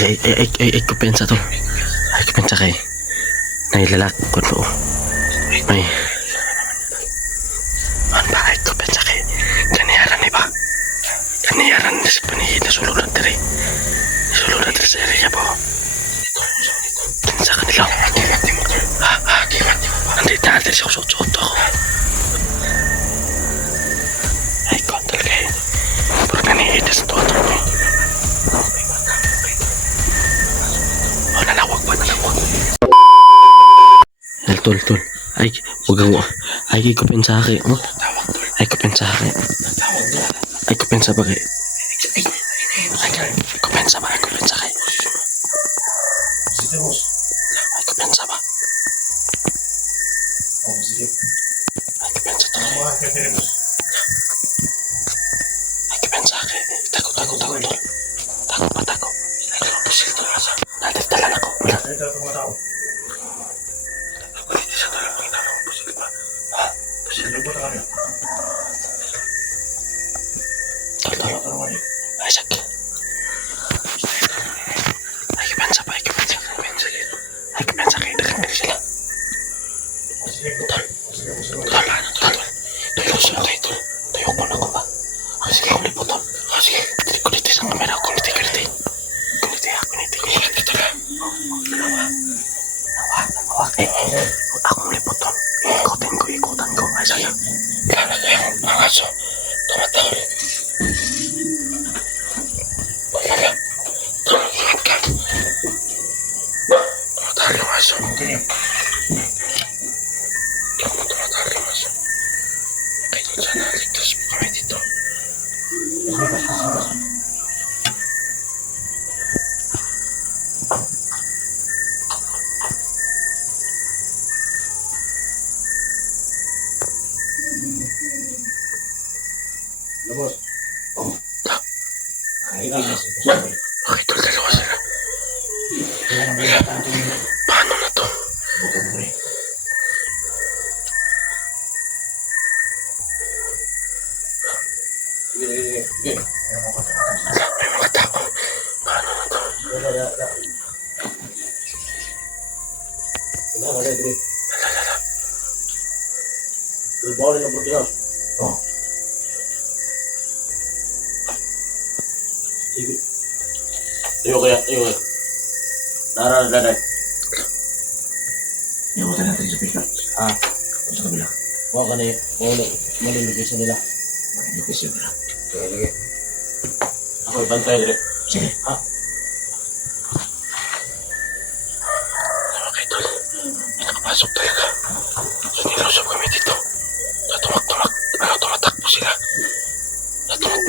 Ay, kupensa to. Ay, kupensa kay. Nailalak ko to. May. An ba ay kupensa kay. Kaniyaran iba. Kaniyaran na sa panihid na sulod ng tiri. Sulod ng tiri sa area po. Kinsa kanila. Nandito na natin siya usot-usot ako. Ay, kontal kay. Puro nanihid na sa tuwa ko. Tol. Ay, ay, kupensa kay. Ay, kupensa kay. Ay, kupensa ba kay? Ay, kupensa ba? Ay, kupensa kay. Ay, kupensa ba? Ay, kupensa to. Ay, kupensa kay. Takot, tol. Takot pa, takot. Natin talan ako. Tol. Ay, sak. Ay, kupensa pa. Ay, kupensa kay. Dakan kay sila. Tol. Tayo ko na ko ba? Sige, kulit po, tol. Sige, kulit isang kamera. Kulit. Ako mulipot, tol. Ikutan ko. Ay, sayang. Kala ko yung mga aso. Tumatawal. Wala. Tumatawal ka. Tumatawal yung aso. Tumatawal yung aso. Okay, dun sana. Ligtas po kami dito. Labos. Okay, tol. Dalawa sila. Paano na to? Sige. May mga tao. Paano na to? Lala. Bawal na Burkina. Sige. Tayo kaya. Daray. Yung utan natin sa pick-up. Sa kabila. Mga ka na mali location nila. Yung question nila. Sige. Ako ibantay dire. Sige. Okay, tol. May nakapasok talaga. So, nilusog kami dito. Tumatakbo sila.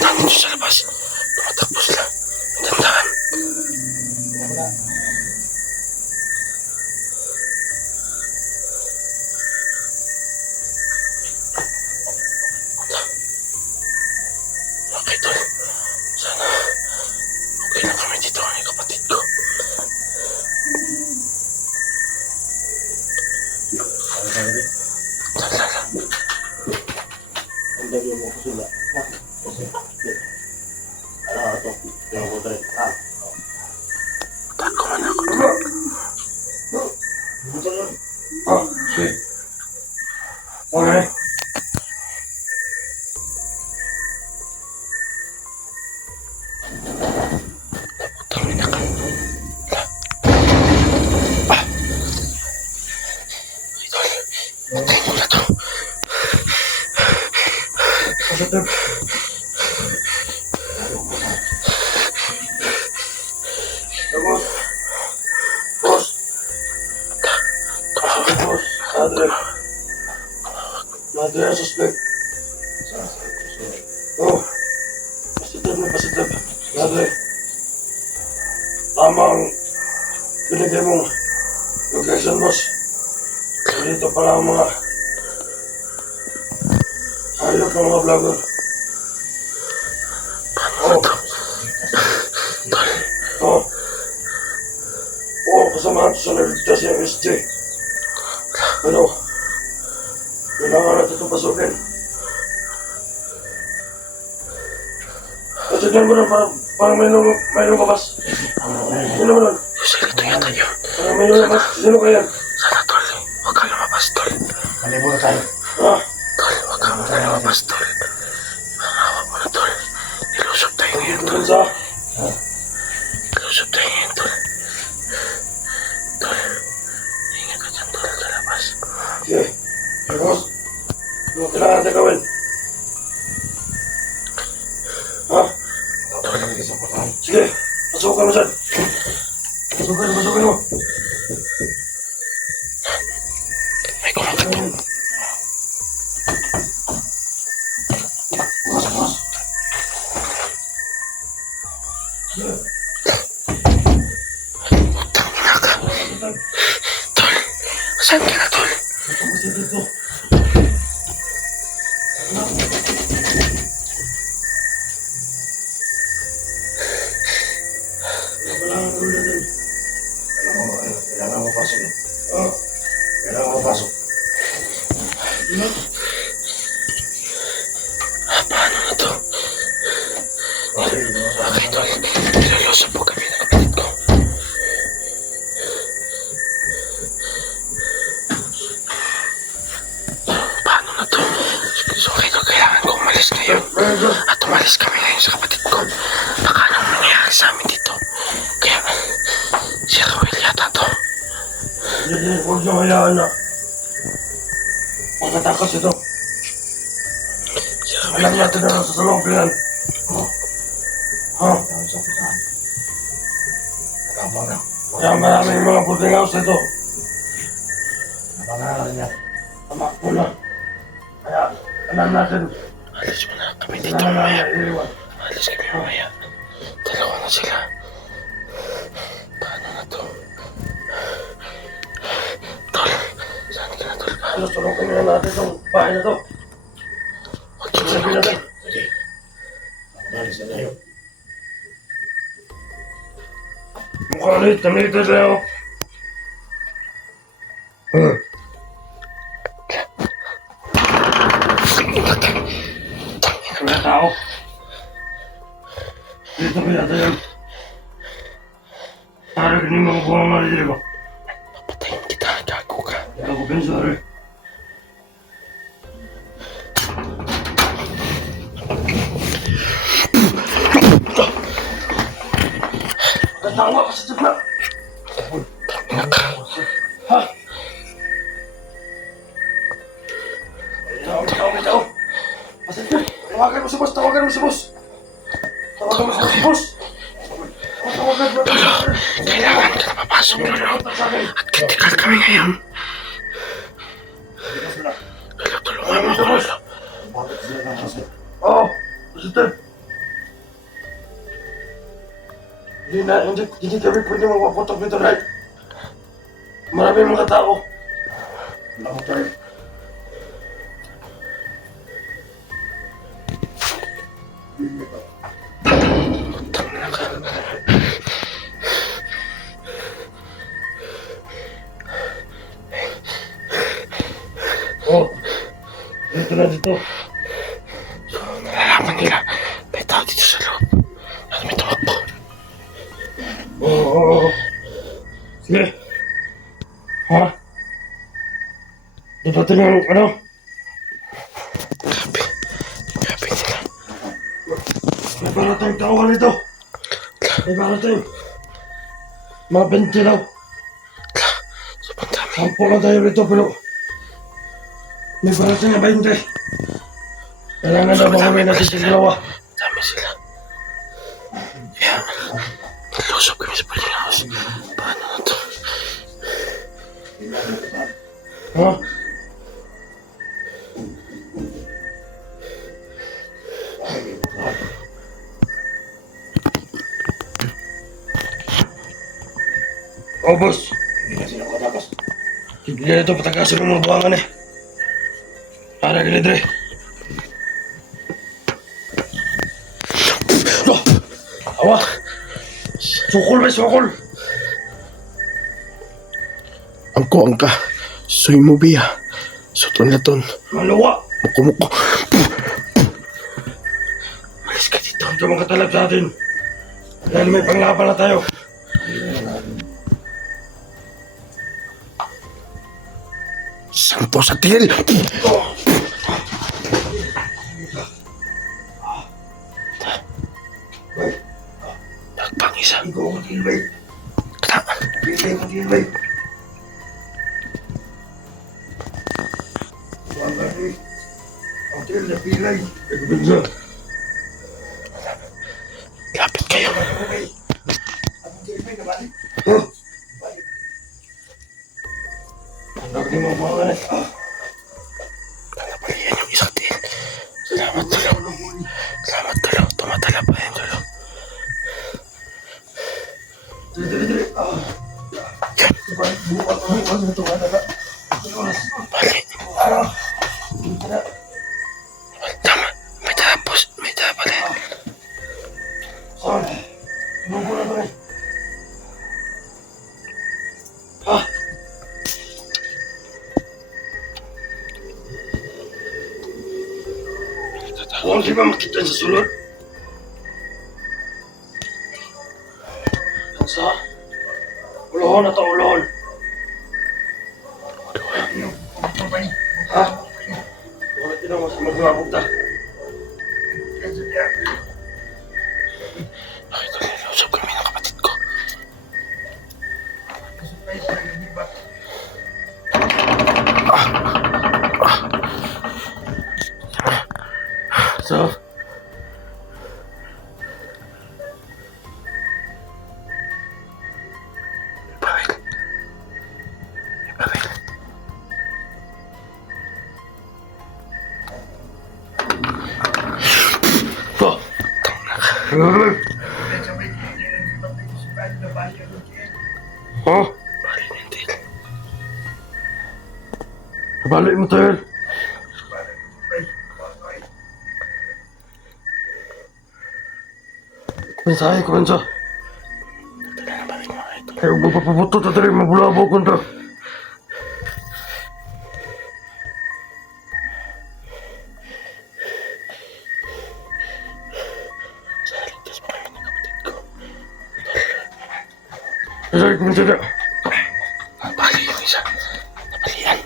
Nandito sa labas. Tumatakbo sila. Tandaan. Okay, tol. Sana okay lang kami dito ni kapatid ko. Lala. Ang dami mo ko sila. Ito. Yung ko dire. Tako man ako. Sige. Okay. Tangin na ka. Idol. Patayin mo na to. Positive. Labos. Boss. Boss. Madre ang suspect. Positive. Madre. Tamang binigay mong location, boss. Dito pala ang mga hayop ng mga vlogger. Kasama ito sa nagligtas yung SJ. Pero, kailangan natin itong pasukin. Kasi dyan mo na para Parang may lumabas. Sino ba nun? Joselito yata yun. Parang may lumabas. Sino kaya? Sana tol, huwag ka lumabas tol. Malibo na tayo. Ah, Tol, huwag ka muna lumabas tol. Hawa mo na tol. Nilusob tayo ngayon tol. doon sa... Nilusob tayo ngayon tol. Tol, hinga ka dyan tol sa labas. Sige. Boss. Ano kailangan natin gawin? Ha? Sige. Pasukan mo dyan. Pasukan mo. May kumagat to. Bukas. Utang ina ka. Tol, saan ka na tol? Kailangan mo pasok. Ah, Kailangan mo pasok. Paano na to? Okay tol, nilusob po kami ng kapatid ko. Paano na to? So okay tol, kailangan ko umalis ngayon. At umalis kami ngayon sa kapatid ko. Baka anong nangyayari sa amin dito. Kaya, si Ruel yata to. Hindi, huwag niyo hayaan na. Pagkatakas ito. Si Ruel Alam yata natin na nasa salong pinan. Ha? Kailangan sa putaan. Nakapang na. Kaya maraming mga boarding house ito. Napangalan niya. Tama po na. Kaya, alam natin. Alis mo na kami dito Kailangan mamaya. natin iiwan. Alis kami mamaya. Dalawa na sila. Paano na to? Tol, saan ka na tol ba? Susulokin na natin itong bahay na to. Huwag yung Sabi natin. Sige. Napangalan sa layo. Mukhang lit na sa'yo. Mga tao. Dito ba yata yan? Para ganing mga buwang nga rin ba? Papatayin kita, gago ka. Ako pensare. Tatawa ka sa tibla. Ina ka. Ha? Bitaw. Pasat na. Tawagan mo si boss. Tawagan mo si boss. Kailangan ka na papasok lolo. At kritikal kami ngayon. Lolo, tulungan mo ako lolo. Bakit sila ng pasok? Oo. Pasat Hindi kami pwede magpaputok dito, right? Maraming mga tao. Wala mo tayo. Utang na ka. Oh. Dito. Nalalaman nila. May tao dito sa loob. At may tumakbo. Oo. Sige. Ha? Dapatin ang ano? Grabe. Grabe nila. May parating tao ka nito. May parating. Mga 20 daw. Sobrang dami. Sampo lang tayo rito pero may parating na 20. Kailangan na mga may nasisiglawa. Dami sila. Kaya, nalusok kami sa boarding house. Paano na to? Ha? Oh, boss. Hindi na sila makatakas. Hindi na ito patagasin ng mga buwangan eh. Para ganito eh. Oh! Awa! Sukol ba? Sukol! Angka. Soy mo biya. Suton laton. Malawa! Muko. Malis ka dito. Ito mga katalab sa atin. Dahil may panglaban na tayo. Santo sa til! Bay, Nagpang isa. ikaw ang tilbay. Kata. Pilay mo tilbay. Wala eh. Ang til na pilay. Nagpinsa. Lapit kayo. Ang tilbay na balik. Huh? Balik. Ang laki mo mga anak. Yan yung isang til. Salamat tulo. Salamat tulo. Tumatala pa yan tulo. Dali. Yan. Bukas na ito ka na. Bali. Tama. May tapos. May tapos eh. Saan? Sinubo na ito eh. Ha? Huwag di ba makita sa sulod? Ang sa? Ulahon na ito, ulahon. Ha? Wala tinang mas magmabog ta. Ay, ito nilusog kami ng kapatid ko. So? Baril. Baril. Oh! Oh? Baril ng til. Balik mo tayo. Mensahe ko, mensahe. Tala na baril mga ito. Ayaw mo papaputot at rin mabulabo ko ito. Sana ligtas pa kami ng kapatid ko. Mensahe ko, mensahe. Bali yung isa. Napalian.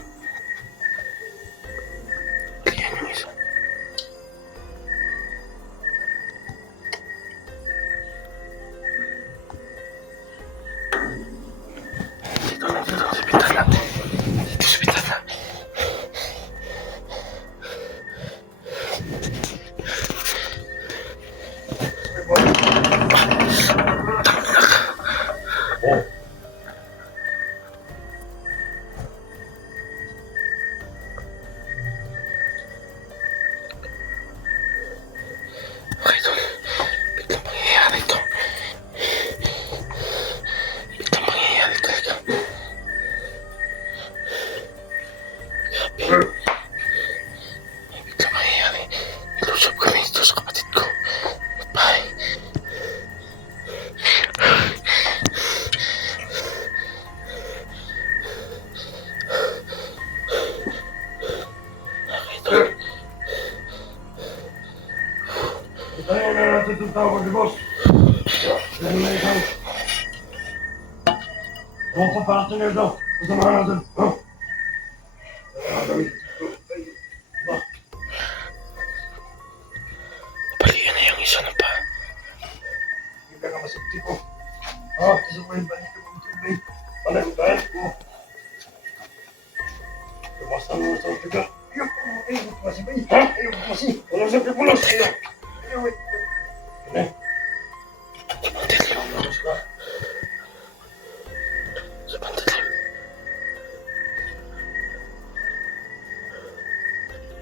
Napalian yung isa. Dito na, dito. Sa bintana. Dito sa bintana. Oh. Okay, tol. Biglang pangyayari ito. Biglang pangyayari talaga. Grabe. Biglang pangyayari. Nilusog kami dito sa kapatid ko. At bahay. Okay, tol. Tayo na natin itong tawag ni boss. Dahil na ikaw. Huwag pa partner daw. Kasamahan natin. Ha? Kami. Ba? Napalian na yung isa na pa. Hindi ka masakti ko. Ha? Kasabay ba nito ang tubig? Panay tayo ko. Tumasan mo sa tiga. Ayaw ko masibay. Ha? Ayaw ko masibay. Walang sabi pulos. Ayaw. Ayaw. Ano? Sa pandilim. Pulos ka. Sa pandilim.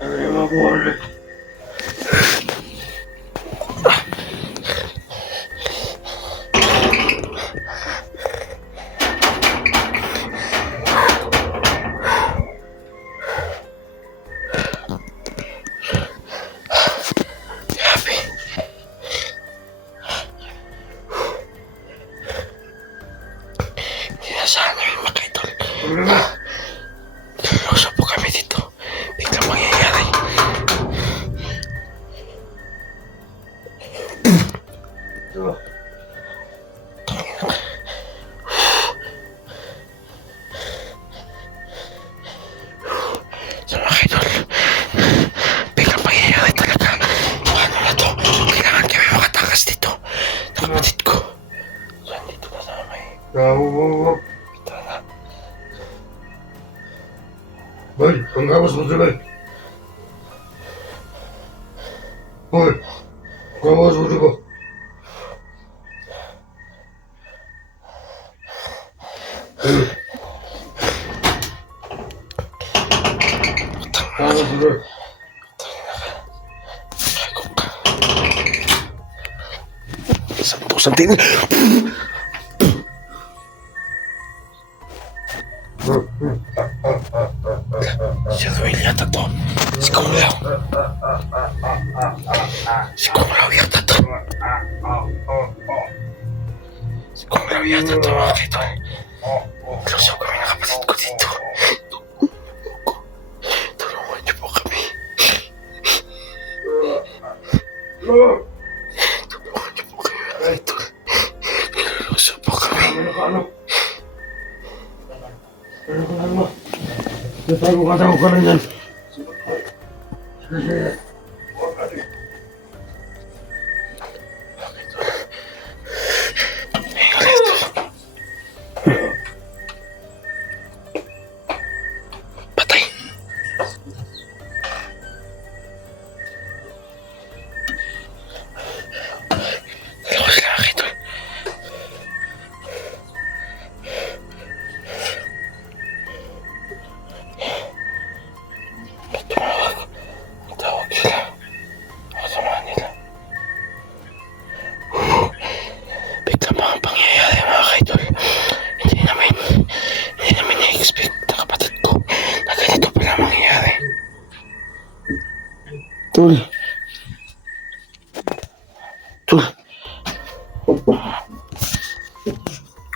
Ano yung mga buwan? Grabe. Hindi na sana namin makaitol. Nilusog po kami dito. Biglang mangyayari. Ito. Wow. Bay, ang gawas mo sila. Hoy, gawas mo diba? Gawas mo sila. Santusan din. Si Ruel yata to. Si Kung Lao. Si Kung Lao yata to. Si Kung Lao yata to mga kaidol. Ilusog kami ng kapatid ko dito. Tulungan niyo po kami. Tulungan niyo po kami mga kaidol. Ilusog po kami. Tago ka lang yan. Patay. Lakas lang kaidol. Tawag sila. Kasamahan nila. Biglang mga pangyayari mga kaidol. Hindi namin na-expect na kapatid ko na ganito pala mangyayari. Tol. Tol.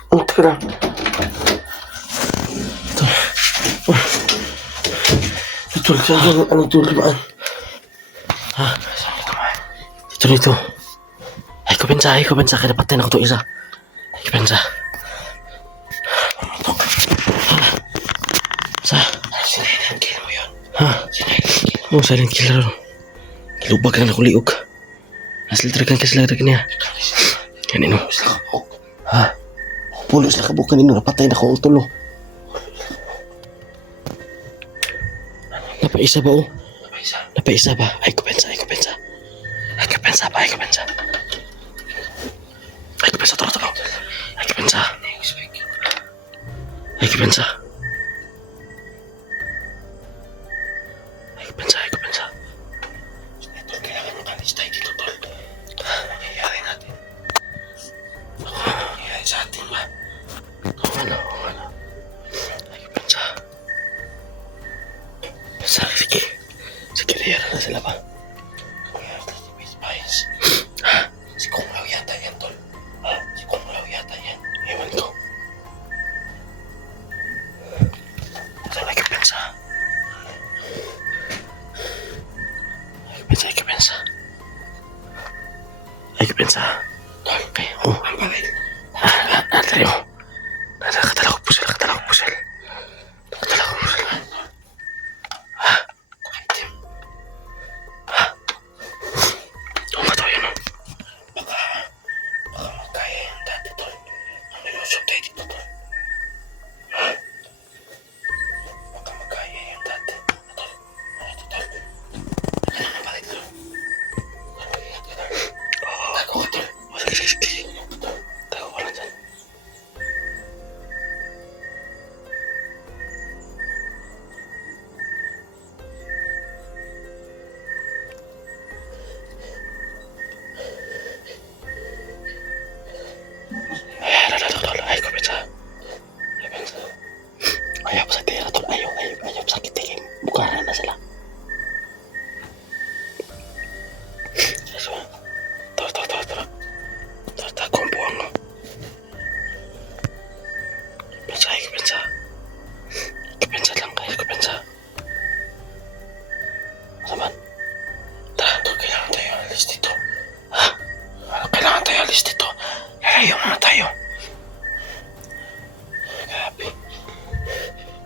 Ang tira. Tol. Tol, ano tol, dimaan? Ha? Saan ito man? Dito. Ay, kupensa. Kinapatay na ko ito isa. Ay, kupensa. Sa? Silent kill mo yun. Ha? Silent kill. Oo, silent killer. Kilubag ka na nakuliog. Nasiltrakan ka sila niya. Kanino? Ha? Pulos na kabuk kanino. Napatay na ko ang tulo. Napaisa ba o? Napaisa ba? Ay, kupensa. Turo. Ay, kupensa. Tol, kailangan makalis tayo dito, tol. Nangyayari natin. Nangyayari sa atin ba? Oo nga na. Ay, kupensa. Sige, liyara na sila ba? Ha? Si Kung Lao yata yan, tol. Ha? Si Kung Lao yata yan. Ewan ko. Saan ay kupensa? Ay kupensa. Tol, kayo. Ang balay. Tayo. Nakatala ko pusil. Ha? Nakaitim. Ha? Doon ba tayo, no? Baka magkaya yan dati, tol. Ang nilusog tayo dito, tol. Ha? Baka magkaya yan dati. Tol. Ano na balik, tol? Tago ka, tol. Sige. Tago ka lang dyan. Tol. Ay, kupensa. Ayaw sa tira, tol. Ayaw sa kitigin. Bukaran na sila. Tara. Tago ang buwang, no? Kupensa. Kupensa lang kayo, kupensa. Masaman. Tara, tol. Kailangan tayo alis dito. Ha? Kailangan tayo alis dito. Lalayo muna tayo. Grabe.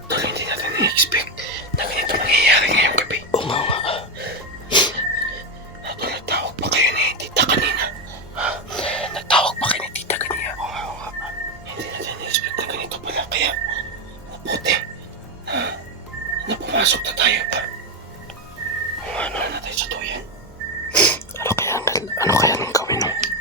Tol, hindi natin na-expect na ganito nangyayari ngayong gabi. Oo nga. Tol, nagtawag pa kayo ni tita kanina. Ha? Nagtawag pa kayo ni tita kanina. Oo nga. Hindi natin uminom.